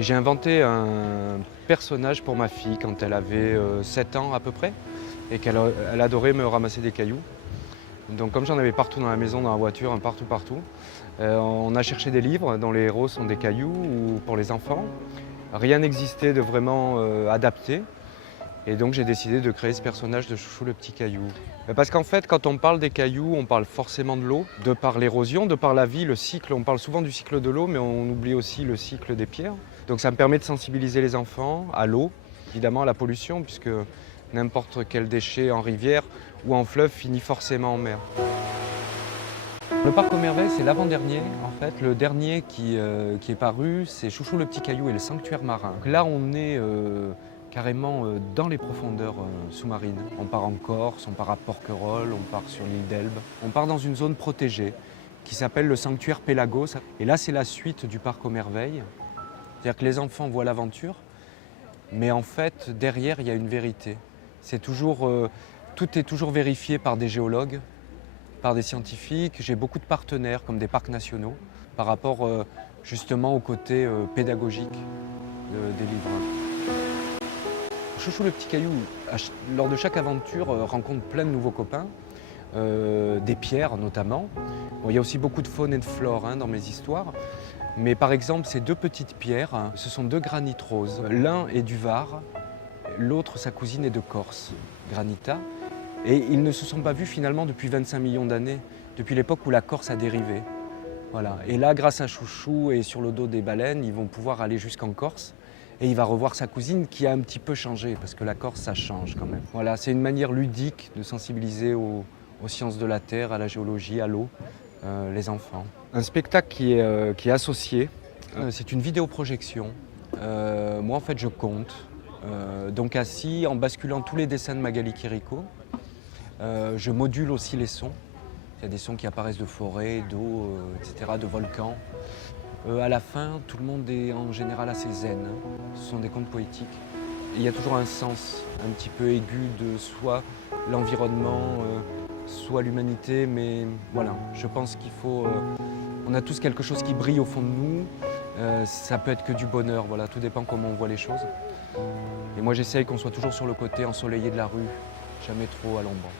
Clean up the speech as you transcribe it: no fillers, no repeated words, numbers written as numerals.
Et j'ai inventé un personnage pour ma fille quand elle avait 7 ans à peu près et qu'elle adorait me ramasser des cailloux. Donc comme j'en avais partout dans la maison, dans la voiture, partout, on a cherché des livres dont les héros sont des cailloux ou pour les enfants. Rien n'existait de vraiment adapté. Et donc j'ai décidé de créer ce personnage de Chouchou le petit caillou. Parce qu'en fait, quand on parle des cailloux, on parle forcément de l'eau, de par l'érosion, de par la vie, le cycle. On parle souvent du cycle de l'eau, mais on oublie aussi le cycle des pierres. Donc ça me permet de sensibiliser les enfants à l'eau, évidemment à la pollution, puisque n'importe quel déchet en rivière ou en fleuve finit forcément en mer. Le parc aux merveilles, c'est l'avant-dernier. En fait, le dernier qui est paru, c'est Chouchou le petit caillou et le sanctuaire marin. Donc là, on est carrément dans les profondeurs sous-marines. On part en Corse, on part à Porquerolles, on part sur l'île d'Elbe. On part dans une zone protégée qui s'appelle le sanctuaire Pélagos. Et là, c'est la suite du parc aux merveilles. C'est-à-dire que les enfants voient l'aventure, mais en fait, derrière, il y a une vérité. Tout est toujours vérifié par des géologues, par des scientifiques. J'ai beaucoup de partenaires comme des parcs nationaux par rapport justement au côté pédagogique des livres. Chouchou le petit caillou, lors de chaque aventure, rencontre plein de nouveaux copains, des pierres notamment. Bon, il y a aussi beaucoup de faune et de flore dans mes histoires. Mais par exemple, ces deux petites pierres, ce sont deux granites roses. L'un est du Var, l'autre, sa cousine, est de Corse, Granita. Et ils ne se sont pas vus finalement depuis 25 millions d'années, depuis l'époque où la Corse a dérivé. Voilà. Et là, grâce à Chouchou et sur le dos des baleines, ils vont pouvoir aller jusqu'en Corse. Et il va revoir sa cousine qui a un petit peu changé, parce que la Corse, ça change quand même. Voilà, c'est une manière ludique de sensibiliser aux sciences de la Terre, à la géologie, à l'eau, les enfants. Un spectacle qui est associé, c'est une vidéoprojection. Moi, en fait, je compte. Donc assis, en basculant tous les dessins de Magali Chirico, je module aussi les sons. Il y a des sons qui apparaissent de forêt, d'eau, etc., de volcans. À la fin, tout le monde est en général assez zen. Ce sont des contes poétiques. Et il y a toujours un sens un petit peu aigu de soit l'environnement, soit l'humanité. Mais voilà, je pense qu'il faut... on a tous quelque chose qui brille au fond de nous. Ça peut être que du bonheur, voilà, tout dépend comment on voit les choses. Et moi, j'essaye qu'on soit toujours sur le côté ensoleillé de la rue, jamais trop à l'ombre.